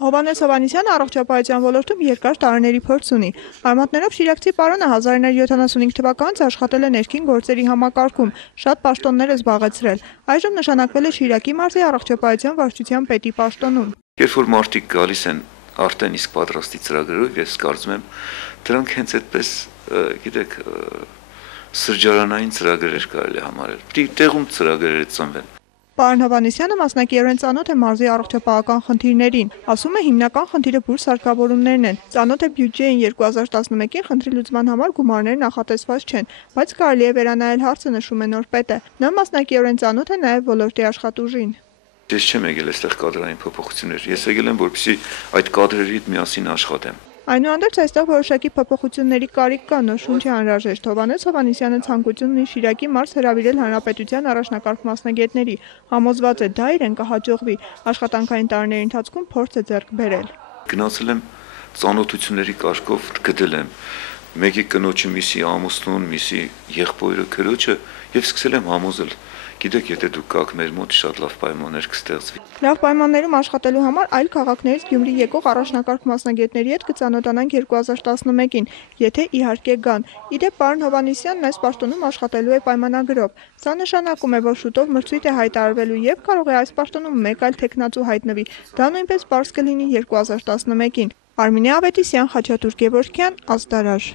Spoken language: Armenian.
Հովհաննես Հովհաննիսյանը առողջապահության ոլորտում երկար տարիների փորձ ունի։ Արմատներով շիրակցի պարոնը 1975 թվականից աշխատել է ներքին գործերի համակարգում, շատ պաշտոններ է զբաղեցրել։ Այժմ նշանակվել է Շիրակի մարզի առողջապահության վարչության պետի պաշտոնում։ Երբ որ մարդիկ գալիս են արդեն իսկ պատրաստի ծրագրերով, ես կարծում եմ, դրանք հենց այդպես, գիտեք, սրճարանային ծրագրեր կարելի է համարել։ Պետք է տեղում ծրագրերը ծնվեն։ Պարոն Հովհաննիսյանը մասնակիորեն ծանոթ է մարզի առողջապահական խնդիրներին, ասում է հիմնական խնդիրը բուժ սարքավորումներն են, ծանոթ է բյուջեին 2011-ին խնդրի լուծման համար գումարներ նախատեսված չեն, բայց կարելի է վերանայել հարցը, նշում է նոր պետը, նա մասնակիորեն ծանոթ է նաև ոլորտի աշխատուժին։ Ես չեմ եկել այստեղ կադրային փոփոխություններ, ես եկել եմ, որպեսզի այդ կադրերի հետ միասին աշխատեմ։ Այնուհանդերձ այստեղ որոշակի փոփոխությունների կարիք կա, նշում չի անհրաժեշտ։ Հովհաննես Հովհաննիսյանը ցանկություն ունի Շիրակի մարզ հրավիրել հանրապետության առաջնակարգ մասնագետների, համոզված է դա իրեն կհաջողվի, աշխատանքային տարիների ընթացքում փորձ է ձեռք բերել։ Գնացել եմ ծանոթությունների կարգով, գտել եմ մեկի կնոջը, միսի ամուսնուն, միսի եղբայրը, քրոջը եւ սկսել եմ համոզել։ Գիտեք, եթե դուք գաք մեր մոտ, շատ լավ պայմաններ կստեղծվի։ Լավ պայմաններում աշխատելու համար այլ քաղաքներից Գյումրի եկող առաջնակարգ մասնագետների հետ կծանոթանանք 2011-ին, եթե իհարկե գան։ Իդեպ պարոն Հովհաննիսյանն այս պաշտոնում աշխատելու է պայմանագրով։ Սա նշանակում է, որ շուտով մրցույթ է հայտարարվելու եւ կարող է այս պաշտոնում մեկ այլ թեկնածու հայտնվի։ Դա նույնպես պարզ կլինի 2011-ին։ Արմինե Ավետիսյան, Խաչատուր Գևորգյան, Ազդարար։